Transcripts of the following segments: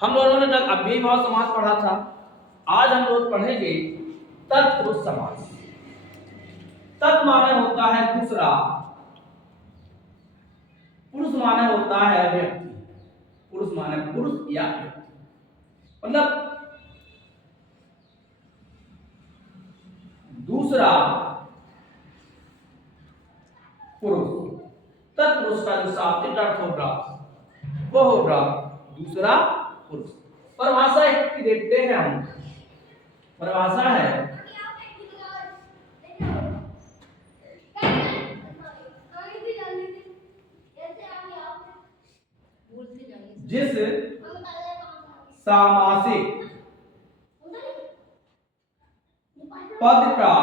हम लोगों ने जब अव्ययीभाव समास पढ़ा था, आज हम लोग पढ़ेंगे तत्पुरुष समास। तत् माने होता है दूसरा, पुरुष माने होता है व्यक्ति। पुरुष माने पुरुष या व्यक्ति, मतलब दूसरा पुरुष। तत्पुरुष का जो शाब्दिक अर्थ होगा वो होगा दूसरा पुरुष। परिभाषा एक देखते हैं हम। परिभाषा है जिस सामासिक पद का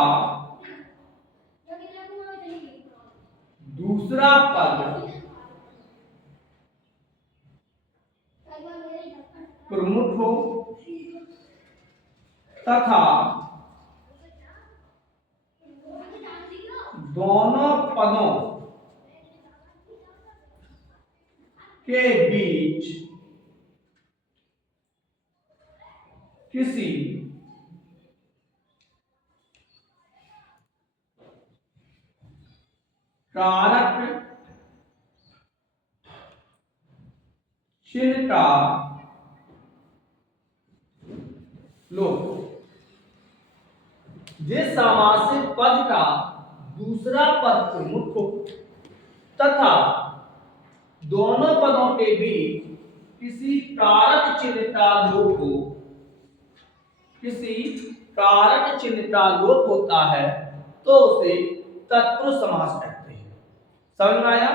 दूसरा पद प्रमुख हो तथा दोनों पदों के बीच किसी कारक चिन्ह का लोप। जिस सामासिक पद का दूसरा पद प्रमुख हो तथा दोनों पदों के बीच किसी कारक चिन्ह का लोप हो, किसी कारक चिन्ह का लोप होता है तो उसे तत्पुरुष समास कहते हैं। समझ में आया?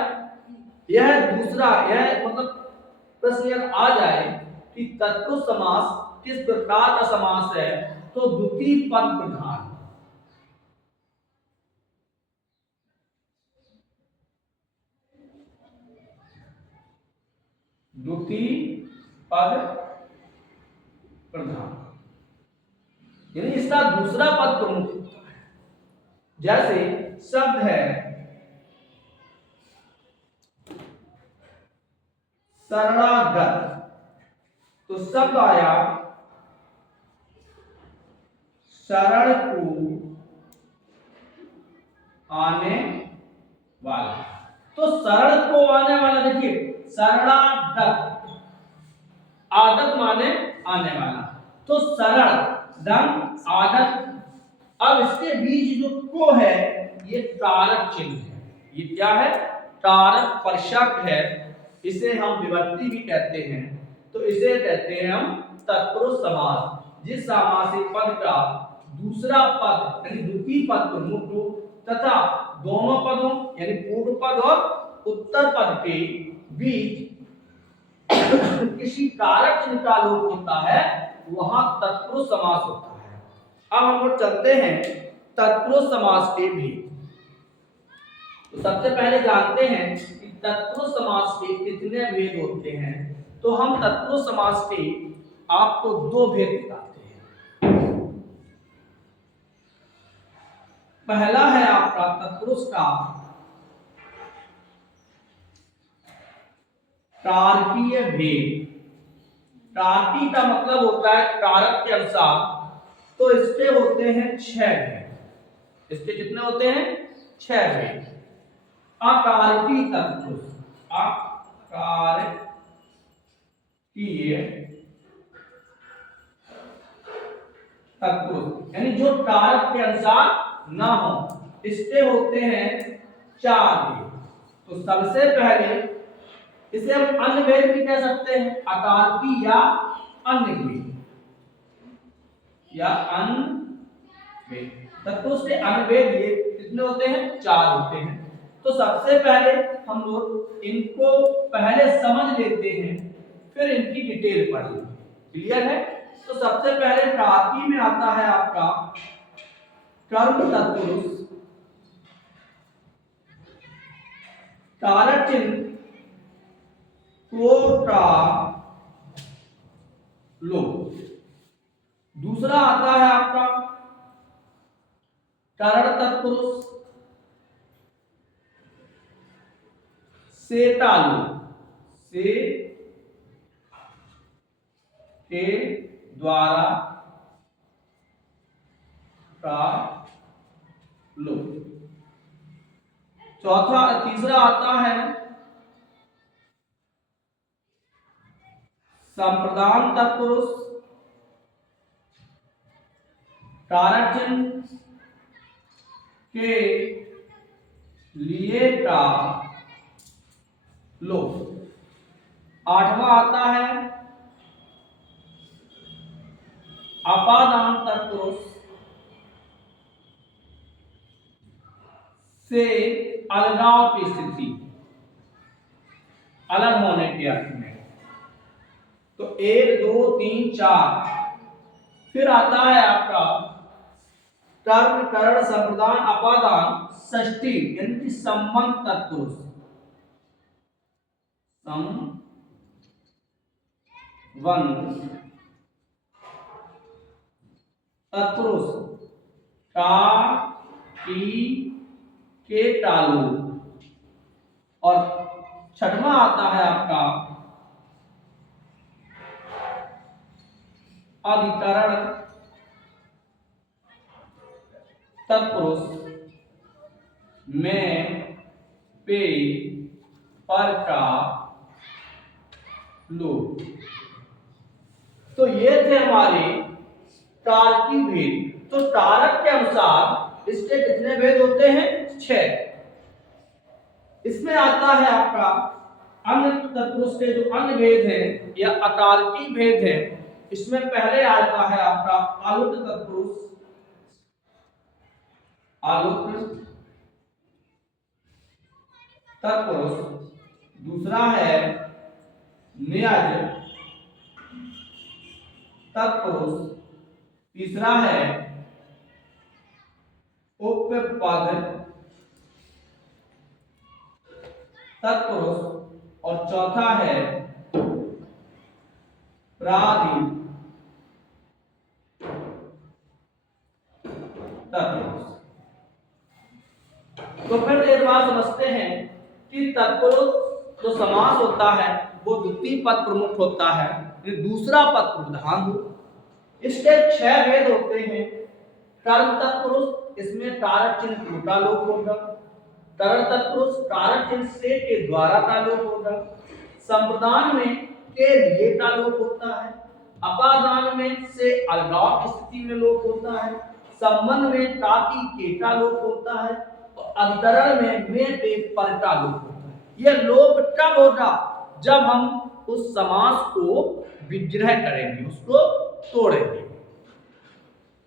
यह दूसरा, यह मतलब प्रश्न यदि आ जाए कि तत्पुरुष समास किस प्रकार का समास है, तो द्वितीय पद प्रधान। द्वितीय पद प्रधान यानी इसका दूसरा पद प्रमुख होता है। जैसे शब्द है शरणागत, तो शब्द आया शरण को आने वाला। तो शरण को आने वाला, देखिए शरणागत, आगत माने आने वाला, तो शरण दम आगत। अब इसके बीच जो को है ये कारक चिन्ह है। ये क्या है? कारक स्पर्शक है। इसे हम विभक्ति भी कहते हैं। तो इसे कहते हैं हम तत्पुरुष समास। जिस सामासिक पद का दूसरा पद यानी द्वितीय पद प्रमुख हो तथा दोनों पदों यानी पूर्व पद और उत्तर पद के बीच किसी कारक चिन्ह का लोप होता है, वहां तत्पुरुष समास होता है। अब हम लोग चलते हैं तत्पुरुष समास के भी। तो सबसे पहले जानते हैं कि तत्पुरुष समास के कितने भेद होते हैं। तो हम तत्पुरुष समास के आपको दो भेद बताते हैं। पहला है आपका तत्पुरुष का कारकीय भेद। कारकी का मतलब होता है कारक के अनुसार। तो इसके होते हैं 6 भेद। इसके कितने होते हैं? 6 भेद। अकारकी तत्पुरुष, अकारकीय तत्पुरुष यानी जो कारक के अनुसार ना हो, इसके होते हैं 4 भेद। तो सबसे पहले इसे हम अन्य भेद भी कह सकते हैं, अकारकी या अन्य भेद या अन्य भेद। तत्पुरुष के अन्य भेद ये कितने होते हैं? 4 होते हैं। तो सबसे पहले हम लोग इनको पहले समझ लेते हैं, फिर इनकी डिटेल पढ़ेंगे। क्लियर है? तो सबसे पहले कारकी में आता है आपका कर्म तत्पुरुष। कारक चिन्ह को का लोप। दूसरा आता है आपका कारण तत्पुरुष से तालु से के द्वारा का लोप। तीसरा आता है संप्रदान तत्पुरुष कारक चिन्ह के लिए का लोप। आठवां आता है अपादान तत्पुरुष से अलगाव की स्थिति, अलग होने के अर्थ में। तो 1 2 3 4। फिर आता है आपका कर्म करण संप्रदान अपादान षष्ठी यानी कि संबंध तत्पुरुष, तत्पुरुष का की के टालू। और छठवां आता है आपका अधिकरण तत्पुरुष में पे पर का लोप। तो ये थे हमारे तारकी भेद। तो तारक के अनुसार इसके कितने भेद होते हैं? 6। इसमें आता है आपका अन्य तत्पुरुष के जो अन्य भेद हैं या अतार्की भेद हैं। इसमें पहले आता है आपका आलुक तत्पुरुष, दूसरा है नियज तत्पुरुष, तीसरा है उपपद तत्पुरुष और चौथा है प्रादि तत्पुरुष। तो फिर एक बात समझते हैं कि तत्पुरुष जो समास होता है वो द्वितीय पद प्रमुख होता है, दूसरा पद प्रधान हो। इसके 6 भेद होते हैं। कर्म तत्पुरुष, इसमें कारक चिन्ह को का लोप होगा। करण तत्पुरुष कारक चिन्ह से के द्वारा का लोप होगा। संप्रदान में के लिए का लोप होता है। अपादान में से अलगाव की स्थिति में लोप होता है। संबंध में ताकि के का लोप होता है। और अधिकरण में पे पर का लोप होता है। यह लोप कब होगा? जब हम उस समास को विग्रह करेंगे, उसको तोड़ेंगे।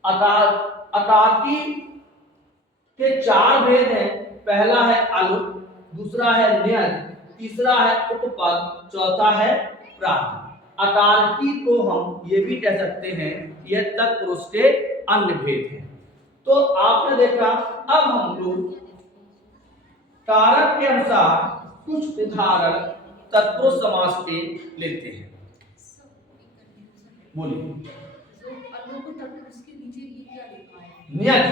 अतार्की के 4 भेद हैं। पहला है आलुक, दूसरा है नियज, तीसरा है उपपद, चौथा है प्रादि। अतार्की को हम ये भी कह सकते हैं यह तत्पुरुष के अन्य भेद हैं। तो आपने देखा, अब हम लोग कारक के अनुसार कुछ उदाहरण तत्पुरुष समास के लेते हैं। बोलिए। नियज,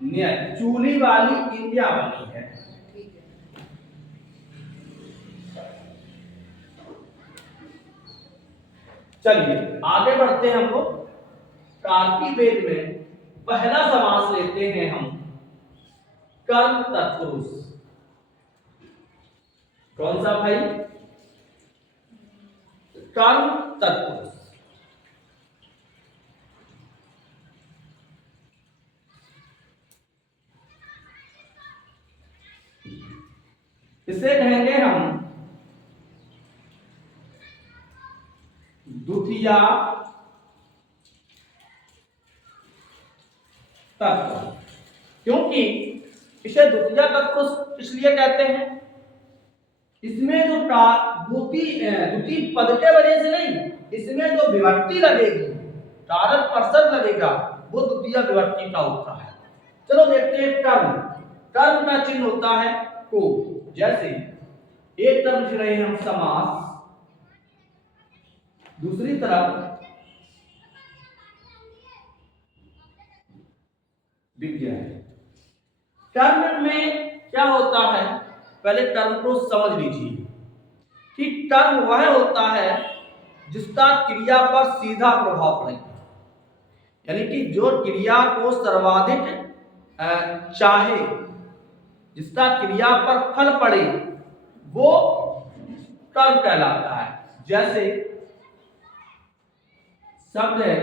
नियज चूली वाली इंडिया बनी है। चलिए आगे बढ़ते हैं। हम लोग कारकी भेद में पहला समास लेते हैं हम कर्म तत्पुरुष। कौन सा भाई? कर्म तत्पुरुष। इसे कहेंगे हम द्वितीय तत्व। क्योंकि इसे द्वितीय तत्व इसलिए कहते हैं, इसमें जो द्वितीय पद के वजह से नहीं, इसमें जो विभक्ति लगेगी, कारक पर्षद लगेगा, वो द्वितीय विभक्ति का होता है। चलो देखते हैं कर्म। कर्म का चिन्ह होता है को। जैसे एक तरफ लिख रहे हैं हम समास, दूसरी तरफ विज्ञान। कर्म में क्या होता है? पहले कर्म को समझ लीजिए कि कर्म वह होता है जिसका क्रिया पर सीधा प्रभाव पड़े, यानी कि जो क्रिया को सर्वाधिक चाहे, जिसका क्रिया पर फल पड़े, वो कर्म कहलाता है। जैसे शब्द है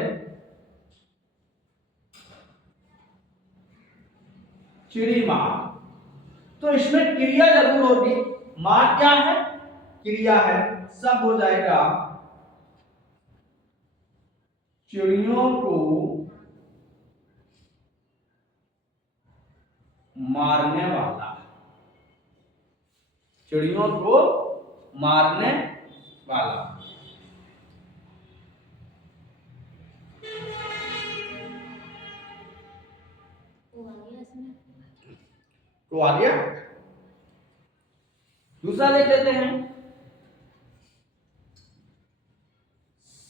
चिड़ी मार, तो इसमें क्रिया जरूर होगी। मार क्या है? क्रिया है। सब हो जाएगा चिड़ियों को मारने वाला, चिड़ियों को मारने वाला। तो आ गया। दूसरा देख लेते हैं,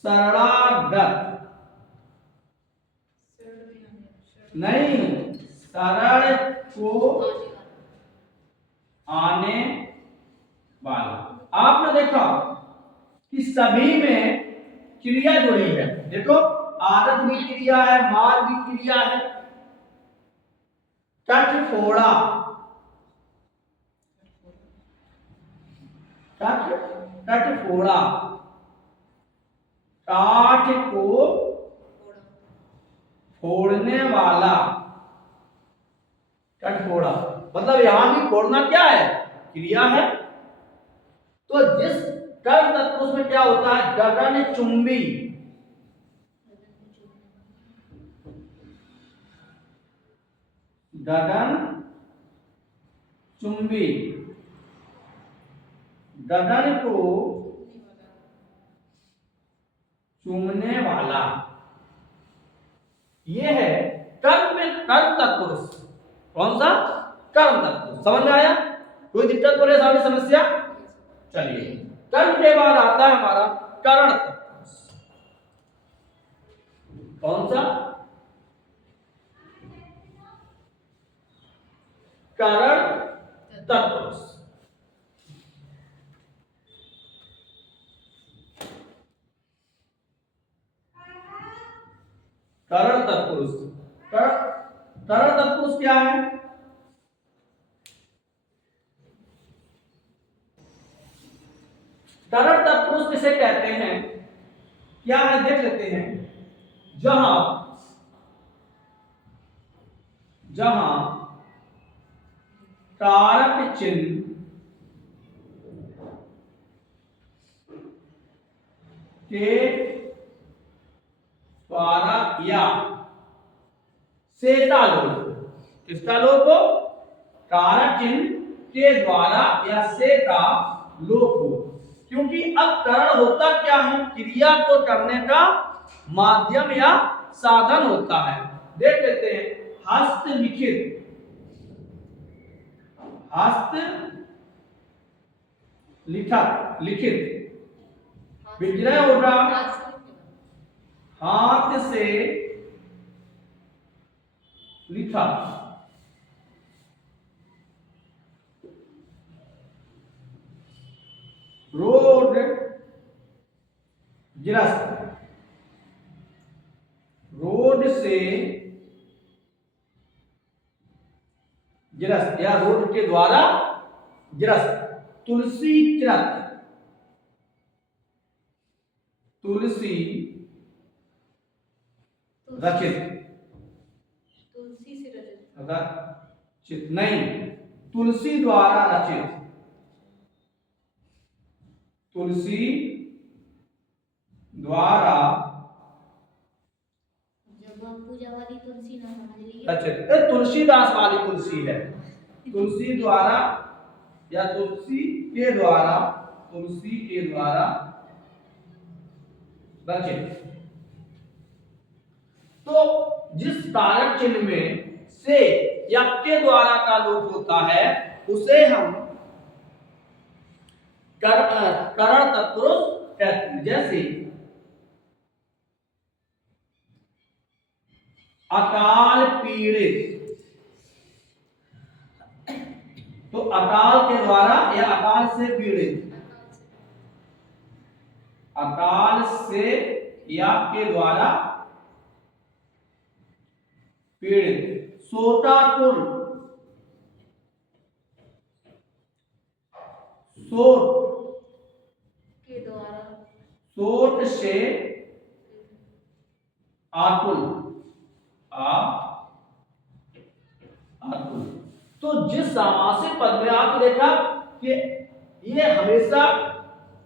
शरणागत। नहीं, शरण को आने वाला। आपने देखा कि सभी में क्रिया जुड़ी है। देखो, आदत भी क्रिया है, मार भी क्रिया है। टट फोड़ा, टट फोड़ा, टाट को फोड़ने वाला, टट फोड़ा। मतलब यहां भी फोड़ना क्या है? क्रिया है। तो जिस कर्म तत्व उसमें क्या होता है? गगन चुंबी, गगन चुंबी, गगन को चूमने वाला, ये है कर्म में कर्म तत्पुरुष। कौन सा? कर्म तत्पुरुष। समझ में आया? कोई दिक्कत परेशानी समस्या? चलिए, कर्म के बाद आता है हमारा करण तत्पुरुष। कौन सा? करण तत्पुरुष। करण तत्पुरुष, करण तत्पुरुष क्या है? करण तत्पुरुष किसे कहते हैं, क्या है देख लेते हैं। जहां जहां कारक चिन्ह के द्वारा या से का लोप, किसका लोप हो? कारक चिन्ह के द्वारा या से का लोप हो। क्योंकि अब करण होता क्या है? क्रिया को करने का माध्यम या साधन होता है। देख लेते हैं, हस्तलिखित, हस्त लिखत, लिखित, विग्रह होगा हाथ से लिखा, रोड गिरस्त, रोड से गिरस्त या रोड के द्वारा गिरस्त। तुलसी कृत, तुलसी रचित, तुलसी से रचित, रचित नहीं, तुलसी द्वारा रचित, तुलसी द्वारा जब पूजा वाली तुलसी ना समझ लीजिए, रचित। तुलसीदास वाली तुलसी है। तुलसी द्वारा या तुलसी के द्वारा, तुलसी के द्वारा रचित। तो जिस कारक चिन्ह में से या के द्वारा का लोप होता है, उसे हम करण तत्पुरुष कहते हैं। जैसे अकाल पीड़ित, तो अकाल के द्वारा या अकाल से पीड़ित, अकाल से या के द्वारा पीड़ित। सोटाकुल, सोट, के द्वारा सोट से आकुल, आकुल। तो जिस सामासिक पद में आपने देखा कि ये हमेशा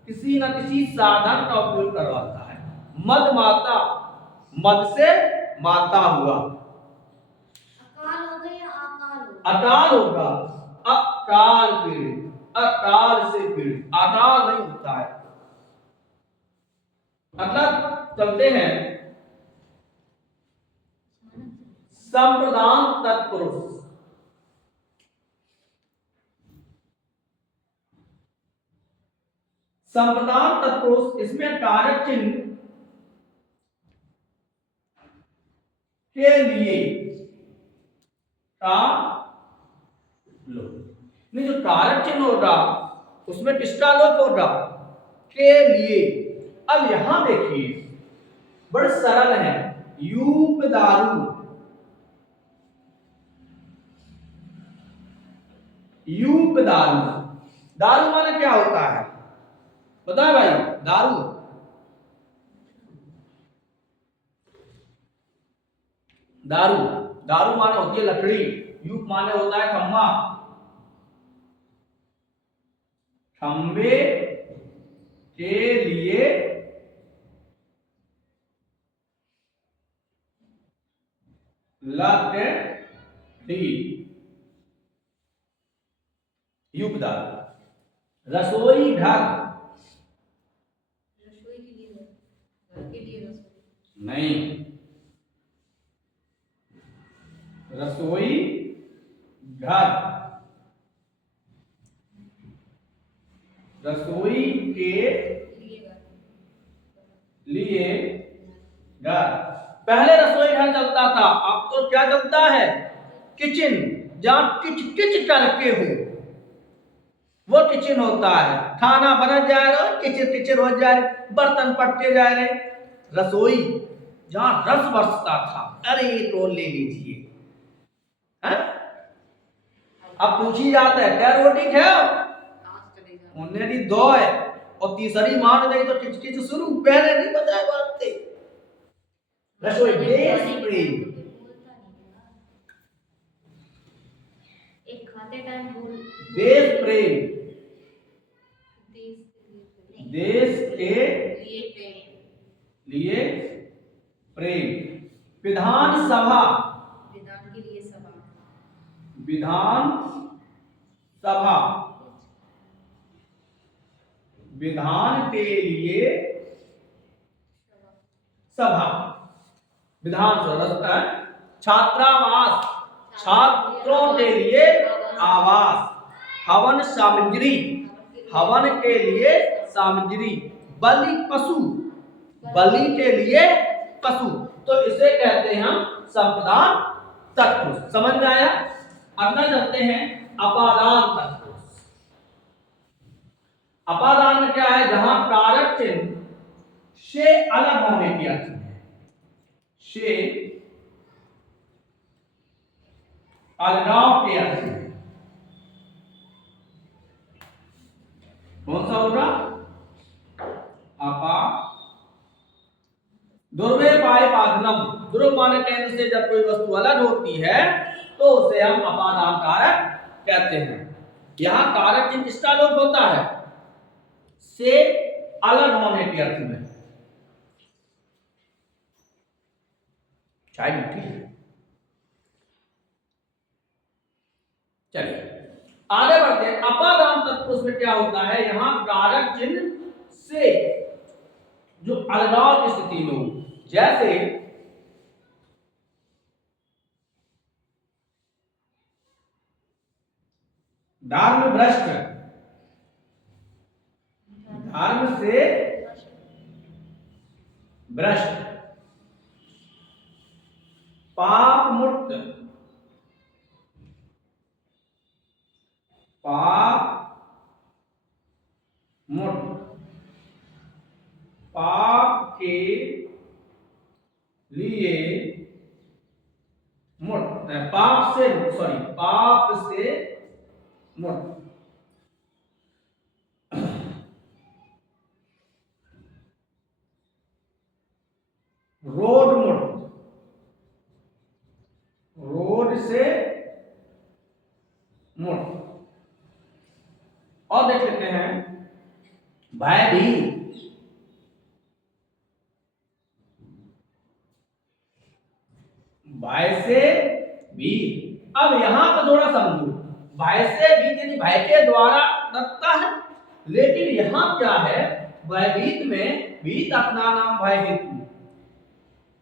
किसी न किसी साधन का उपयोग करवाता है। मद माता, मद से माता हुआ, अकाल होगा या अकाल होगा? अकाल होगा, अकाल पीड़ित, अकाल से पीड़ित, अकाल नहीं होता है। मतलब चलते हैं संप्रदान तत्पुरुष। संप्रदान तत्पुरुष, इसमें कारक चिन्ह के लिए का लोप, नहीं जो कारक चिन्ह होगा उसमें किसका लोप होगा? के लिए। अब यहां देखिए बड़े सरल है, यूप दारू, यूप दारू, दारू माने क्या होता है बताए भाई? दारू, दारू, दारू माने होती है लकड़ी, यूप माने होता है खम्भा, खंबे के लिए लकड़ी, यूप दारू। रसोई ढक, रसोई के लिए घर के लिए रसोई नहीं, रसोई घर, रसोई के लिए घर लिए घर। पहले रसोई घर चलता था, अब तो क्या चलता है? किचन, जहां किच किच करके हो वो किचन होता है। खाना बना जा रहा है, किचन किचन हो जा रहे, बर्तन पटके जा रहे। रसोई जहां रस बरसता था, अरे तो ले लीजिए, हैं? अब पूछी जाता है क्या रोटी खाओ, आज चलेगा उन्हें दी दो है और तीसरी मान देगी तो किच किच शुरू, पहले नहीं बताया बात थी। रसोई देश प्रेम, एक खाते टाइम बोल देश प्रेम, देश के लिए प्रेम, लिए प्रेम। विधान सभा, विधान के लिए सभा, विधान सभा, विधान के लिए सभा, विधान सभा। छात्रावास, छात्रों के लिए आवास। हवन सामग्री, हवन के लिए सामग्री। बलि पशु, बलि के लिए पशु। तो इसे कहते हैं हम संप्रदान तत्पुरुष। समझ में आया? अगला चलते हैं अपादान तत्पुरुष। अपादान में क्या है? जहां कारक चिन्ह से अलग होने की अर्थ है, से अलगाव के अर्थ में। कौन सा होगा? अपा ध्रुवे पाए पादनम, ध्रुव माने केंद्र से जब कोई वस्तु अलग होती है तो उसे हम अपादान कारक कहते हैं। यहां कारक चिन्ह किसका लोप होता है? से अलग होने के अर्थ में। चाय मीठी है। चलिए आगे बढ़ते हैं। अपादान तत्पुरुष में क्या होता है? यहां कारक चिन्ह से जो अलगाव की स्थिति में हो, जैसे धर्म भ्रष्ट, धर्म से भ्रष्ट। पाप मुक्त, पाप मुक्त। पाप के लिए मुठ, पाप से मुठ, रोड मुठ, रोड से मुठ। और देख लेते हैं भयभीत, भय से भीत। अब यहां पर थोड़ा समझो, भय से भीत यानी भय के द्वारा डरता है, लेकिन यहां क्या है, भयभीत में भीत अपना नाम भय हेतु।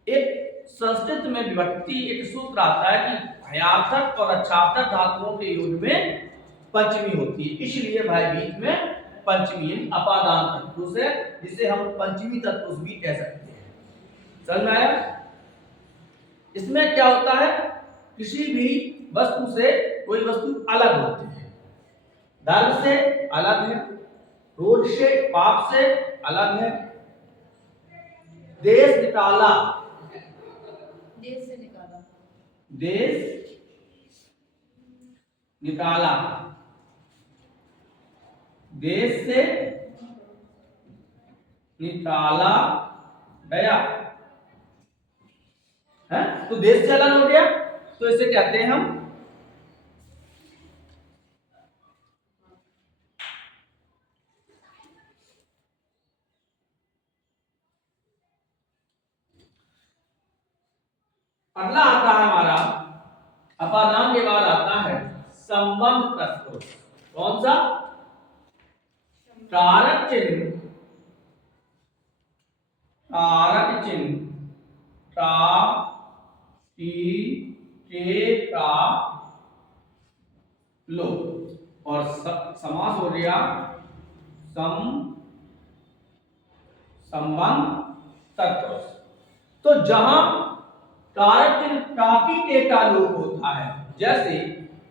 एक संस्कृत में विभक्ति एक सूत्र आता है कि भयार्थक और रक्षार्थक धातुओं के योग में पंचमी होती है, इसलिए भयभीत में पंचमी अपादान तत्पुरुष है, जिसे हम पंचमी तत्पुरुष भी कह सकते हैं। समझ में आया? इसमें क्या होता है, किसी भी वस्तु से कोई वस्तु अलग होती है, धर्म से अलग है, रोड से पाप से अलग है, देश निकाला, देश से निकाला, देश निकाला, देश से निकाला गया है, तो देश से अलग हो गया, तो इसे कहते हैं हम अगला आता है हमारा अपादान के बाद आता है संबंध तत्पुरुष। कौन सा? कारक चिन्ह, कारक चिन्ह का टी के का लो, और समास हो गया संबंध तत्पुरुष। तो जहां कारक चिन्ह काकी के का लोप होता है, जैसे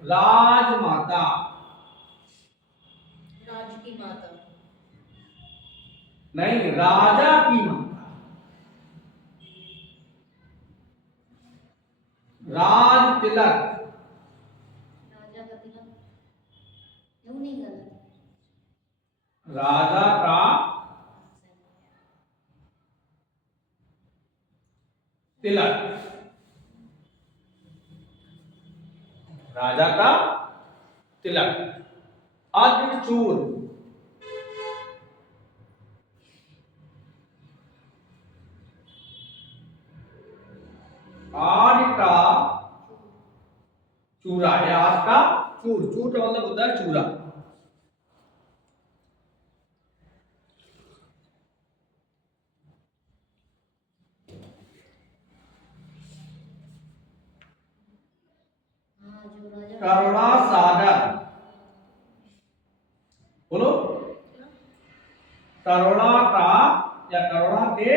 राजमाता, राज की माता, नहीं राजा की माता, राज तिलक, राजा का तिलक, क्यों नहीं गलत? राजा का तिलक, राजा का तिलक। अग्रचूर, आर्य का चूरा, या आर्य का चूर, चूर का मतलब होता है चूरा। हाँ, जो राजा करुणा सागर, बोलो, करुणा का या करुणा के,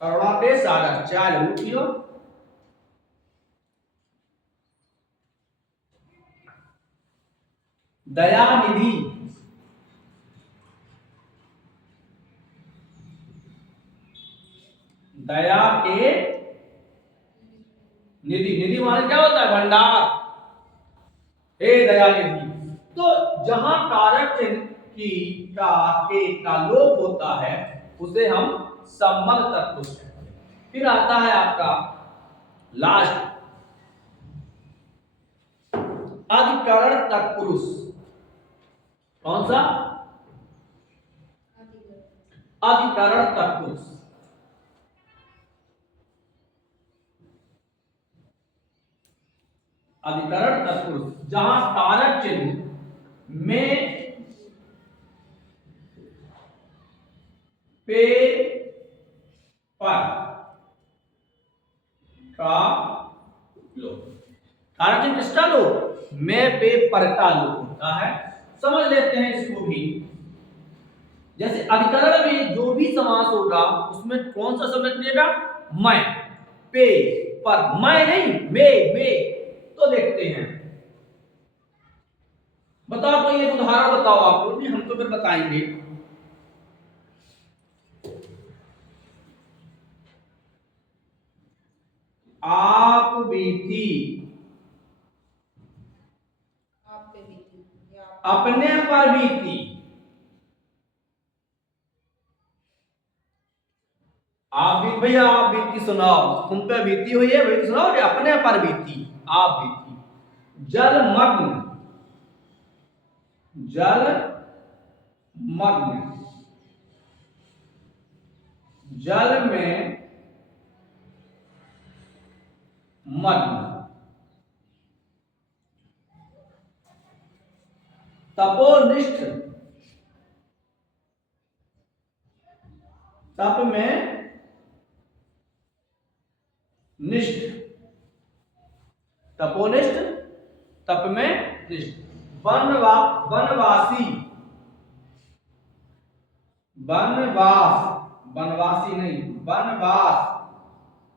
करुणा के सागर, चाल उठियो। दयानिधि, दया के निधि, निधि माने क्या होता है? भंडार, हे दयानिधि। तो जहां कारक चिन्ह की का के का लोप होता है, उसे हम संबंध तत्पुरुष कहते हैं। फिर आता है आपका लास्ट अधिकरण तत्पुरुष। कौन सा? अधिकरण तत्पुरुष। अधिकरण तत्पुरुष जहां कारक चिन्ह में पे पर का लोप, कारक चिन्ह किसका लोप? में पे पर का लोप होता है। समझ लेते हैं इसको भी। जैसे अधिकरण में जो भी समास होगा उसमें कौन सा शब्द लगेगा? मैं, पे, पर, मैं नहीं, में। तो देखते हैं, बताओ कोई एक उदाहरण बताओ आप लोग, हम तो फिर बताएंगे। आप बीती, आप पे बीती या अपने पर बीती, आप बीत, भैया आप बीती सुनाओ, तुम पे बीती हुई है वही सुनाओ, अपने पर बीती, आप बीती। जलमग्न, जलमग्न, जल में मग्न। तपोनिष्ठ, तप में निष्ठ, तपोनिष्ठ, तप में निष्ठ। वनवासी, वनवास, वनवासी नहीं, वनवास,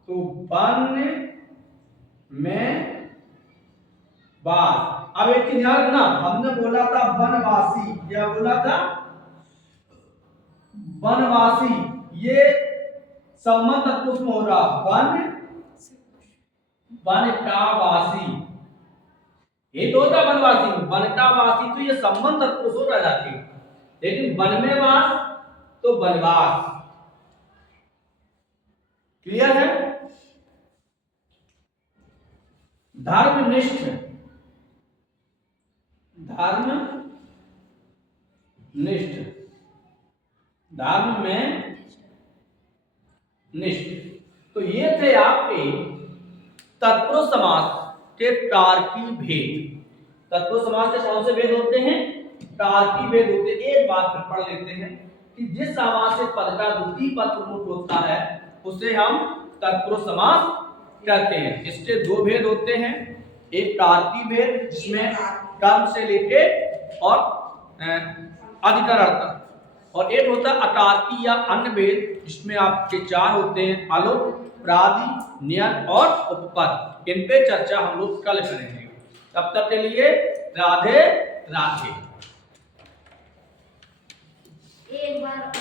तो वन में वास। अब एक चीज ध्यान रखना, हमने बोला था वनवासी, क्या बोला था? वनवासी, ये संबंध पुष्प हो रहा, वन वनटावासी, ये तो होता वनवासी, वनटावासी तो ये संबंध पुरुष हो जाती, लेकिन वन में वास तो वनवास। क्लियर है? धर्मनिष्ठ, धर्म निष्ठ, धर्म में निष्ठ। तो ये थे आपके तत्पुरुष समास के तार्किक भेद। तत्पुरुष समास के कौन से भेद होते हैं? तार्किक भेद होते हैं। एक बात फिर पढ़ लेते हैं कि जिस समास से पद का द्वितीय पद प्रमुख होता है उसे हम तत्पुरुष समास कहते हैं। इसके दो भेद होते हैं, एक तार्किक भेद जिसमें कर्म से लेके और अधिकरण तक, और एक होता है अतार्किक या अन्य भेद जिसमें आपके चार होते हैं, अलोप, प्रादि, नियत और उपपद। इन पे चर्चा हम लोग कल करेंगे। तब तक के लिए राधे राधे। एक बार